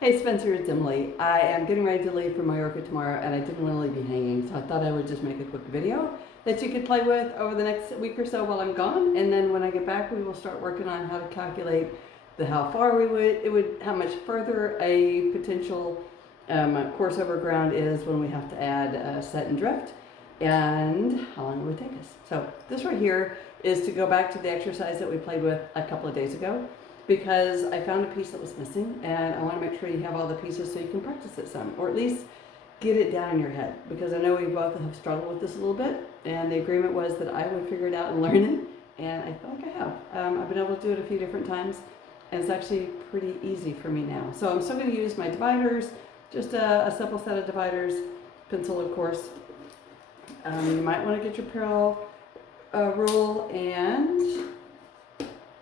Hey Spencer, it's Emily. I am getting ready to leave for Mallorca tomorrow and I didn't want to leave you hanging, so I thought I would just make a quick video that you could play with over the next week or so while I'm gone, and then when I get back we will start working on how to calculate how far how much further a potential course over ground is when we have to add set and drift, and how long it would take us. So this right here is to go back to the exercise that we played with a couple of days ago, because I found a piece that was missing and I want to make sure you have all the pieces so you can practice it some, or at least get it down in your head, because I know we both have struggled with this a little bit, and the agreement was that I would figure it out and learn it, and I feel like I have. I've been able to do it a few different times and it's actually pretty easy for me now. So I'm still going to use my dividers, just a simple set of dividers, pencil of course. You might want to get your parallel rule, and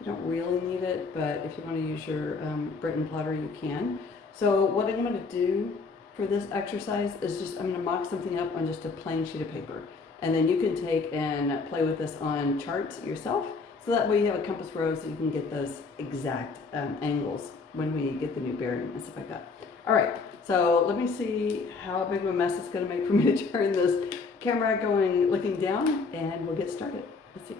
you don't really need it, but if you want to use your Britain plotter, you can. So what I'm going to do for this exercise is I'm going to mock something up on just a plain sheet of paper. And then you can take and play with this on charts yourself. So that way you have a compass rose so you can get those exact angles when we get the new bearing and stuff like that. All right, so let me see how big of a mess it's going to make for me to turn this camera looking down, and we'll get started. Let's see.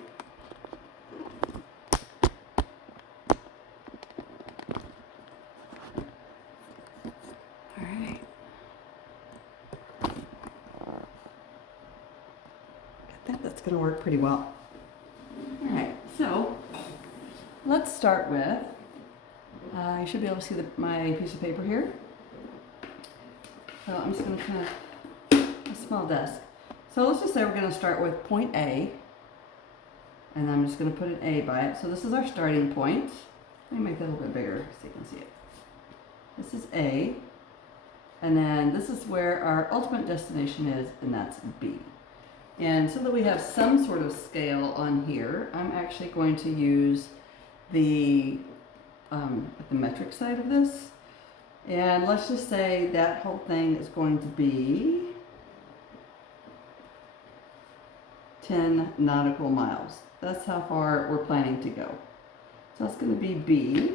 That's going to work pretty well. All right, so let's start with, you should be able to see my piece of paper here. So I'm just going to kind of, a small desk. So let's just say we're going to start with point A, and I'm just going to put an A by it. So this is our starting point. Let me make that a little bit bigger so you can see it. This is A, and then this is where our ultimate destination is, and that's B. And so that we have some sort of scale on here, I'm actually going to use the metric side of this. And let's just say that whole thing is going to be 10 nautical miles. That's how far we're planning to go. So that's going to be B.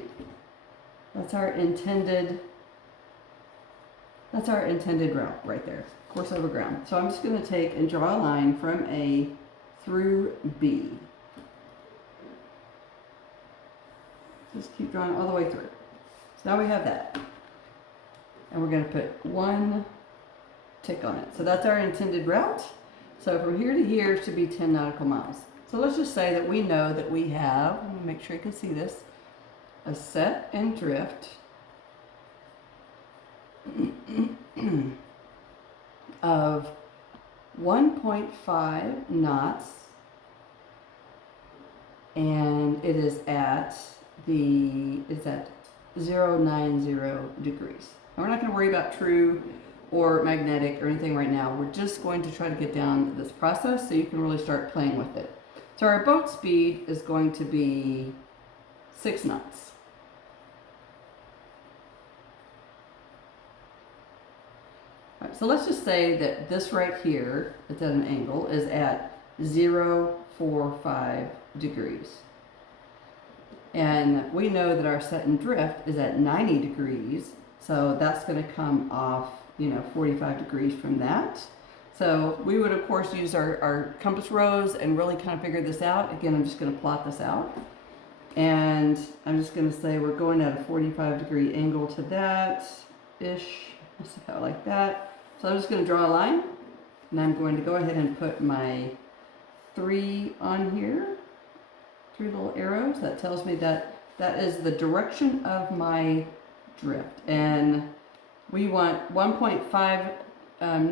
That's our intended route right there. Course over ground. So I'm just going to take and draw a line from A through B. Just keep drawing all the way through. So now we have that. And we're going to put one tick on it. So that's our intended route. So from here to here should be 10 nautical miles. So let's just say that we know that we have, let me make sure you can see this, a set and drift of 1.5 knots, and it is at 090 degrees. Now we're not going to worry about true or magnetic or anything right now. We're just going to try to get down this process so you can really start playing with it. So our boat speed is going to be 6 knots. So let's just say that this right here, it's at an angle, is at 045 degrees. And we know that our set and drift is at 90 degrees, so that's going to come off, 45 degrees from that. So we would, of course, use our compass rose and really kind of figure this out. Again, I'm just going to plot this out. And I'm just going to say we're going at a 45-degree angle to that-ish, like that. So I'm just going to draw a line, and I'm going to go ahead and put my 3 on here, 3 little arrows. That tells me that that is the direction of my drift. And we want 1.5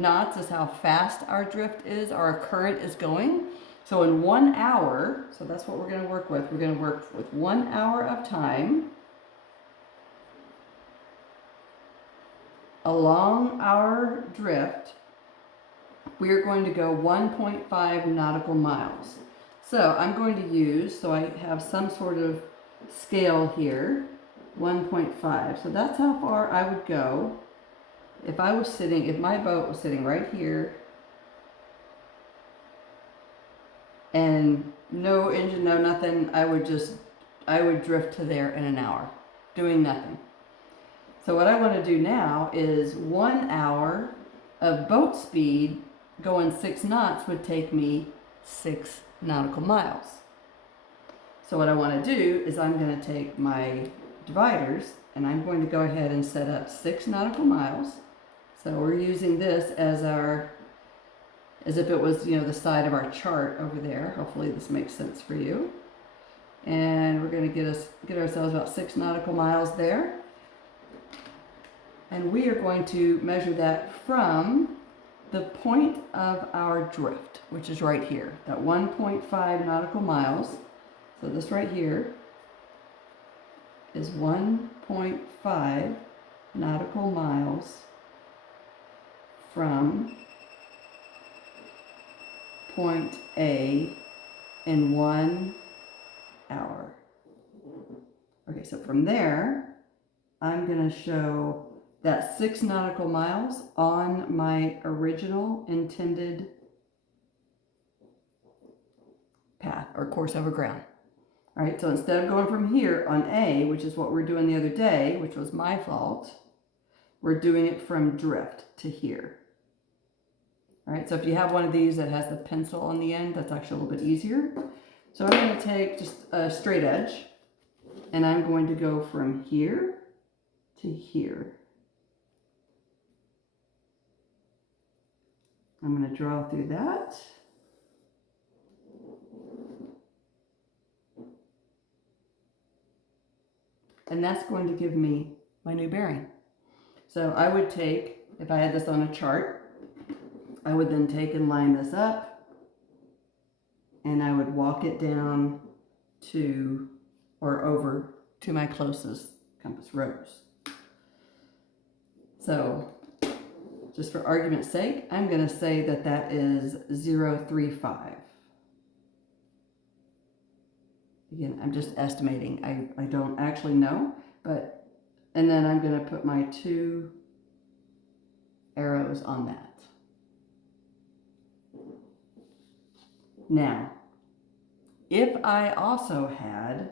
knots is how fast our drift is, our current is going. So in 1 hour, so that's what we're going to work with. We're going to work with 1 hour of time along our drift. We are going to go 1.5 nautical miles. So I'm going to use, so I have some sort of scale here, 1.5. So that's how far I would go if my boat was sitting right here and no engine, no nothing, I would drift to there in an hour, doing nothing. So what I want to do now is 1 hour of boat speed going 6 knots would take me 6 nautical miles. So what I want to do is I'm going to take my dividers and I'm going to go ahead and set up 6 nautical miles. So we're using this as if it was, you know, the side of our chart over there. Hopefully this makes sense for you. And we're going to get ourselves about 6 nautical miles there. And we are going to measure that from the point of our drift, which is right here, that 1.5 nautical miles. So this right here is 1.5 nautical miles from point A in 1 hour. Okay, so from there, I'm going to show that 6 nautical miles on my original intended path or course over ground. All right, so instead of going from here on A, which is what we're doing the other day, which was my fault, we're doing it from drift to here. All right, so if you have one of these that has the pencil on the end, that's actually a little bit easier. So I'm going to take just a straight edge, and I'm going to go from here to here. I'm going to draw through that. And that's going to give me my new bearing. So I would take, if I had this on a chart, I would then take and line this up, and I would walk it down to, or over to my closest compass rose. So just for argument's sake, I'm going to say that that is 0.35. Again, I'm just estimating. I don't actually know, but, and then I'm going to put my 2 arrows on that. Now, if I also had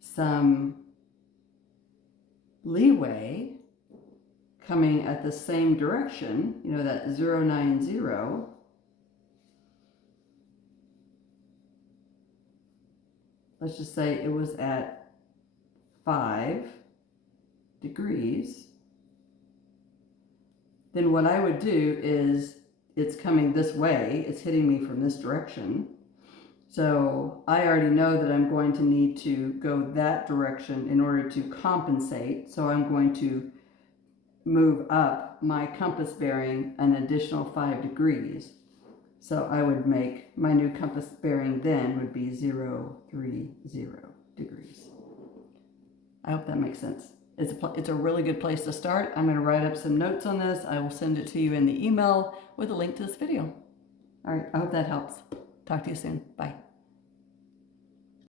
some leeway coming at the same direction, you know, that 0.90, let's just say it was at 5 degrees, then what I would do is, it's coming this way, it's hitting me from this direction. So I already know that I'm going to need to go that direction in order to compensate. So I'm going to move up my compass bearing an additional 5 degrees. So I would make, my new compass bearing then would be 0.30 degrees. I hope that makes sense. It's a really good place to start. I'm going to write up some notes on this. I will send it to you in the email with a link to this video. All right, I hope that helps. Talk to you soon. Bye.